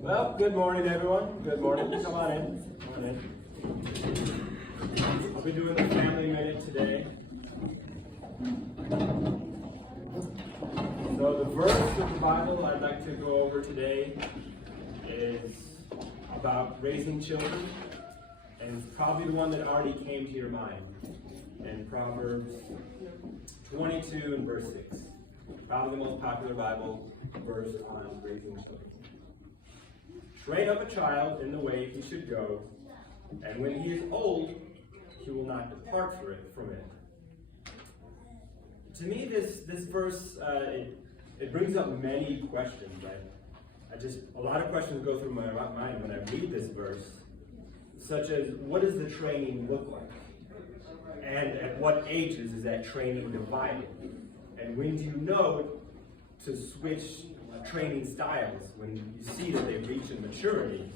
Well, good morning, everyone. Good morning. Come on in. Come on in. I'll be doing the family minute today. So the verse of the Bible I'd like to go over today is about raising children, and it's probably the one that already came to your mind. In Proverbs 22 and verse 6. Probably the most popular Bible verse on raising children. Train up a child in the way he should go, and when he is old, he will not depart from it. To me, this verse, it brings up many questions. A lot of questions go through my mind when I read this verse, such as, what does the training look like? And at what ages is that training divided? And when do you know to switch training styles when you see that they've reached maturity?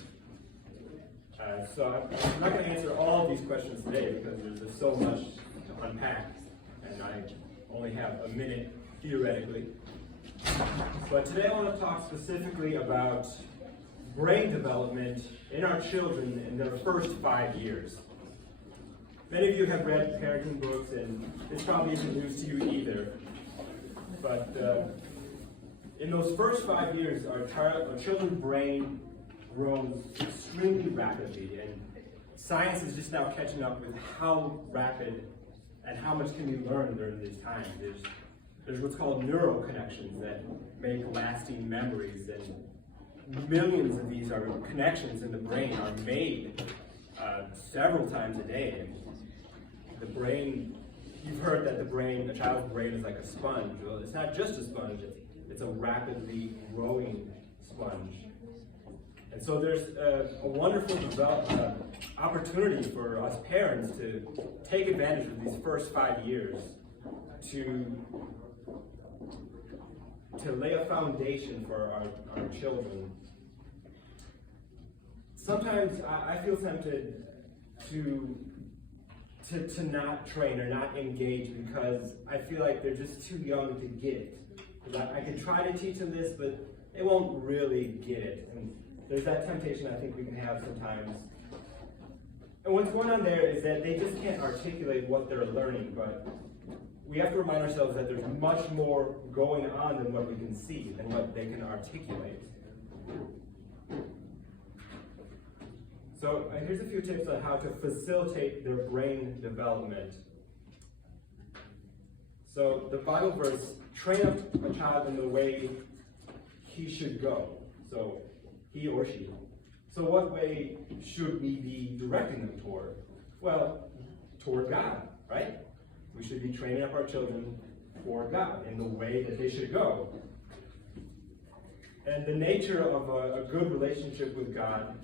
So I'm not going to answer all of these questions today because there's so much to unpack, and I only have a minute theoretically. But today I want to talk specifically about brain development in our children in their first 5 years. Many of you have read parenting books, and this probably isn't news to you either. But in those first 5 years, our children's brain grows extremely rapidly, and science is just now catching up with how rapid and how much can be learned during these times. There's what's called neural connections that make lasting memories, and millions of these connections in the brain are made several times a day. The brain, you've heard that a child's brain is like a sponge. Well, it's not just a sponge, it's a rapidly growing sponge. And so there's a wonderful opportunity for us parents to take advantage of these first 5 years to lay a foundation for our children. Sometimes I feel tempted to not train or not engage because I feel like they're just too young to get it. I could try to teach them this, but they won't really get it. And there's that temptation I think we can have sometimes. And what's going on there is that they just can't articulate what they're learning, but we have to remind ourselves that there's much more going on than what we can see, than what they can articulate. So here's a few tips on how to facilitate their brain development. So the Bible verse, train up a child in the way he should go. So he or she. So what way should we be directing them toward? Well, toward God, right? We should be training up our children for God in the way that they should go. And the nature of a good relationship with God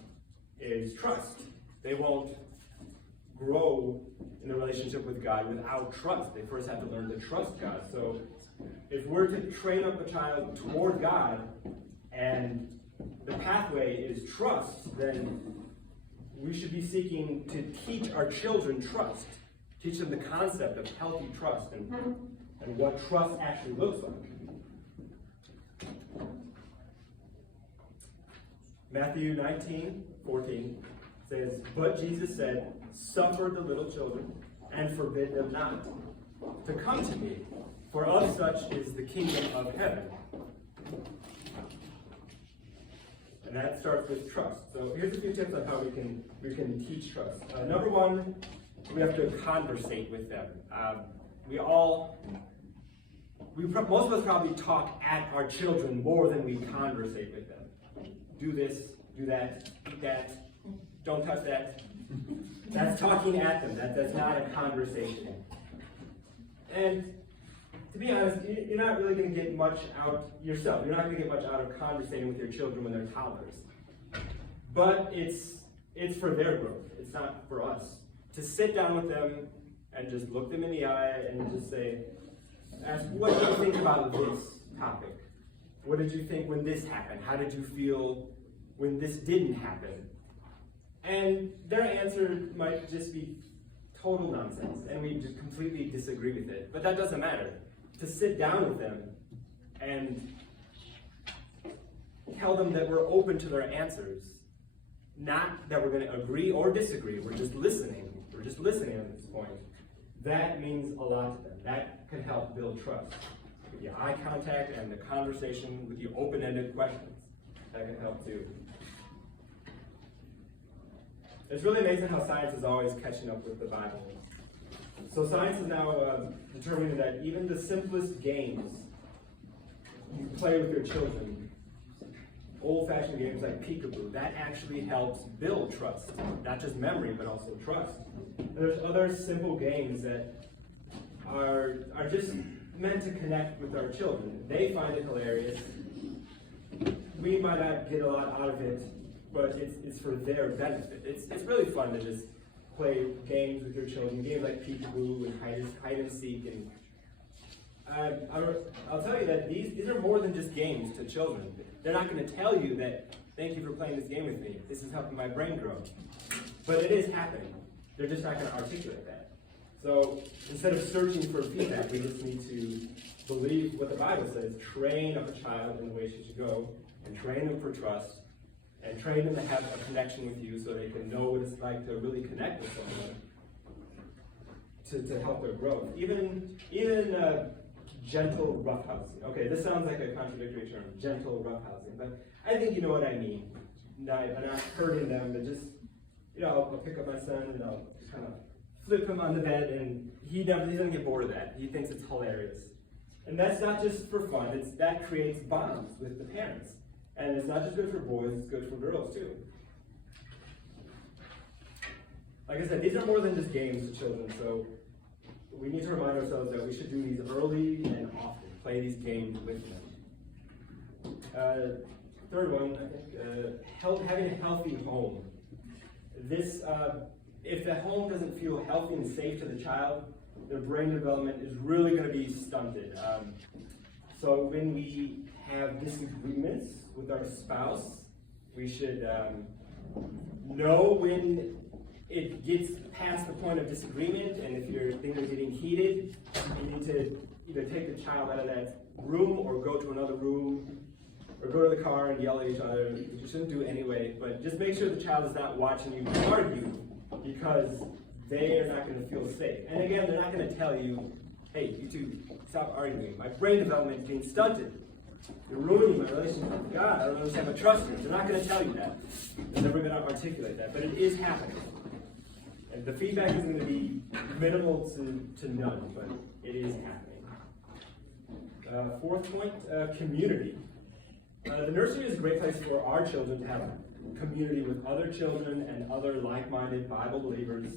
is trust. They won't grow in a relationship with God without trust. They first have to learn to trust God. So if we're to train up a child toward God and the pathway is trust, then we should be seeking to teach our children trust. Teach them the concept of healthy trust and what trust actually looks like. Matthew 19:14 says, "But Jesus said, suffer the little children and forbid them not to come to me, for of such is the kingdom of heaven." And that starts with trust. So here's a few tips on how we can teach trust. Number one, we have to conversate with them. Most of us probably talk at our children more than we conversate with them. Do this, do that, eat that, don't touch that. That's talking at them. That's not a conversation. And to be honest, you're not really going to get much out yourself. You're not going to get much out of conversating with your children when they're toddlers. But it's for their growth. It's not for us. To sit down with them and just look them in the eye and just ask, what do you think about this topic? What did you think when this happened? How did you feel when this didn't happen? And their answer might just be total nonsense, and we just completely disagree with it. But that doesn't matter. To sit down with them and tell them that we're open to their answers. Not that we're going to agree or disagree. We're just listening. We're just listening at this point. That means a lot to them. That can help build trust. With your eye contact and the conversation with your open-ended questions. That can help too. It's really amazing how science is always catching up with the Bible. So science is now determining that even the simplest games you play with your children, old-fashioned games like peekaboo, that actually helps build trust. Not just memory, but also trust. And there's other simple games that are just meant to connect with our children. They find it hilarious. We might not get a lot out of it, but it's for their benefit. It's really fun to just play games with your children, games like peekaboo and hide and seek. And I'll tell you that these are more than just games to children. They're not going to tell you that, thank you for playing this game with me. This is helping my brain grow. But it is happening. They're just not going to articulate that. So instead of searching for feedback, we just need to believe what the Bible says. Train up a child in the way she should go, and train them for trust, and train them to have a connection with you so they can know what it's like to really connect with someone to help their growth. Even gentle roughhousing. Okay, this sounds like a contradictory term, gentle roughhousing, but I think you know what I mean. I'm not hurting them, but just, I'll pick up my son and I'll kind of flip him on the bed, and he doesn't get bored of that. He thinks it's hilarious. And that's not just for fun, that creates bonds with the parents. And it's not just good for boys, it's good for girls too. Like I said, these are more than just games to children, so we need to remind ourselves that we should do these early and often, play these games with them. Third one, I think, having a healthy home. This, if the home doesn't feel healthy and safe to the child, their brain development is really going to be stunted. So when we have disagreements with our spouse, we should know when it gets past the point of disagreement, and if your things are getting heated, you need to either take the child out of that room or go to another room or go to the car and yell at each other. You shouldn't do it anyway, but just make sure the child is not watching you argue, because they are not going to feel safe. And again, they're not going to tell you, hey, you two, stop arguing. My brain development is being stunted. You're ruining my relationship with God. I don't understand my trust in you. They're not going to tell you that. They're never going to articulate that, but it is happening. And the feedback is going to be minimal to none, but it is happening. Fourth point, community. The nursery is a great place for our children to have a community with other children and other like-minded Bible believers.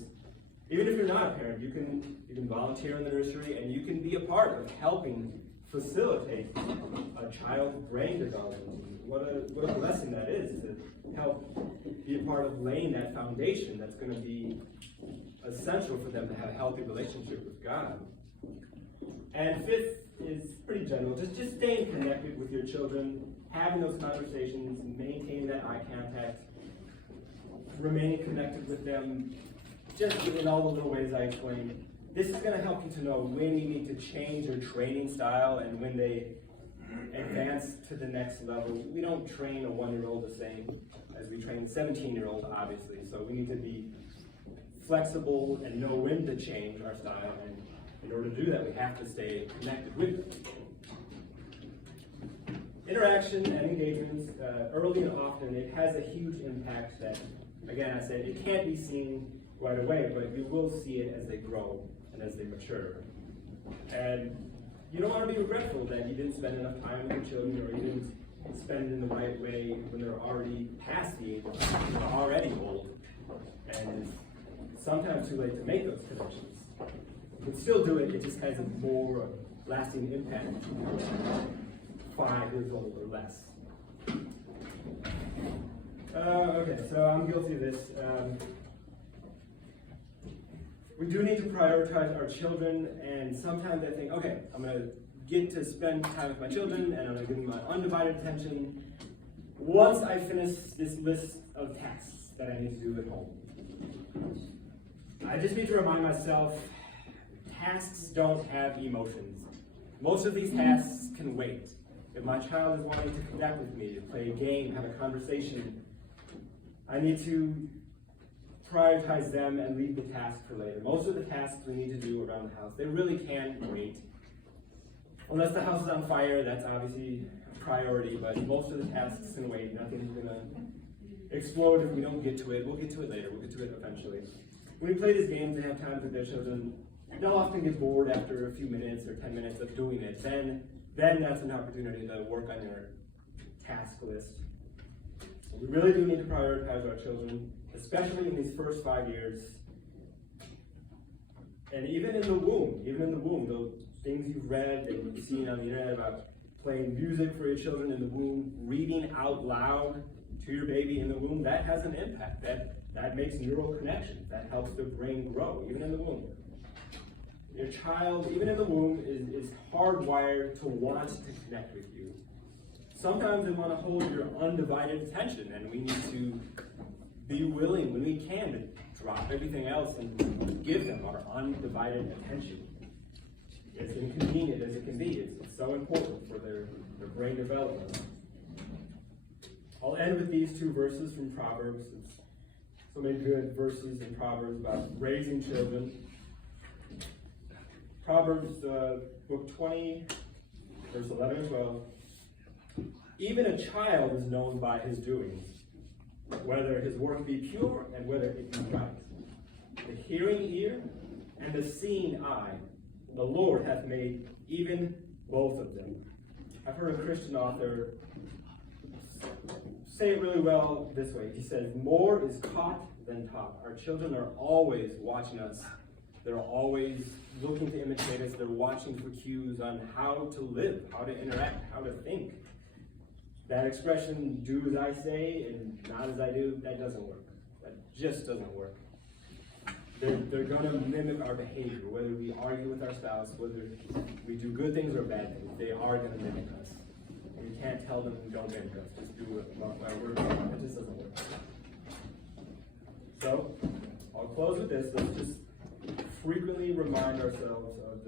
Even if you're not a parent, you can volunteer in the nursery, and you can be a part of helping facilitate a child's brain development. What a blessing that is to help be a part of laying that foundation that's going to be essential for them to have a healthy relationship with God. And fifth is pretty general. Just staying connected with your children, having those conversations, maintaining that eye contact, remaining connected with them, just in all the little ways I explained. This is going to help you to know when you need to change your training style and when they advance to the next level. We don't train a 1-year-old the same as we train a 17-year-old, obviously. So we need to be flexible and know when to change our style. And in order to do that, we have to stay connected with them. Interaction and engagements, early and often, it has a huge impact that, again, I said, it can't be seen right away, but you will see it as they grow and as they mature. And you don't want to be regretful that you didn't spend enough time with your children, or you didn't spend it in the right way when they're already past the age of, they're already old. And it's sometimes too late to make those connections. You can still do it, it just has a more lasting impact 5 years old or less. Okay, so I'm guilty of this. We do need to prioritize our children, and sometimes I think, okay, I'm going to get to spend time with my children, and I'm going to give them my undivided attention once I finish this list of tasks that I need to do at home. I just need to remind myself, tasks don't have emotions. Most of these tasks can wait. If my child is wanting to connect with me, to play a game, have a conversation, I need to prioritize them and leave the task for later. Most of the tasks we need to do around the house, they really can wait. Unless the house is on fire, that's obviously a priority, but most of the tasks can wait. Nothing's going to explode if we don't get to it. We'll get to it later. We'll get to it eventually. When we play these games, they have times with their children. They'll often get bored after a few minutes or 10 minutes of doing it. Then that's an opportunity to work on your task list. We really do need to prioritize our children, especially in these first 5 years. And even in the womb, the things you've read and you've seen on the internet about playing music for your children in the womb, reading out loud to your baby in the womb, that has an impact. That makes neural connections. That helps their brain grow, even in the womb. Your child, even in the womb, is hardwired to want to connect with you. Sometimes they want to hold your undivided attention, and we need to be willing, when we can, to drop everything else and give them our undivided attention. As inconvenient as it can be, it's so important for their brain development. I'll end with these two verses from Proverbs. It's so many good verses in Proverbs about raising children. Proverbs, book 20, verse 11 and 12. Even a child is known by his doings, whether his work be pure and whether it be right. The hearing ear and the seeing eye, the Lord hath made even both of them. I've heard a Christian author say it really well this way. He says, more is caught than taught. Our children are always watching us. They're always looking to imitate us. They're watching for cues on how to live, how to interact, how to think. That expression, do as I say and not as I do, that doesn't work. That just doesn't work. They're going to mimic our behavior, whether we argue with our spouse, whether we do good things or bad things. They are going to mimic us. And we can't tell them don't mimic us. Just do it. It just doesn't work. So, I'll close with this. Let's just frequently remind ourselves of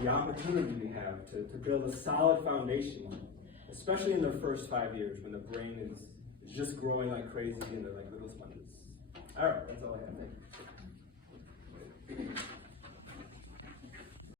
the opportunity we have to build a solid foundation, especially in their first 5 years when the brain is just growing like crazy and they're like little sponges. All right, that's all I have. Thank you.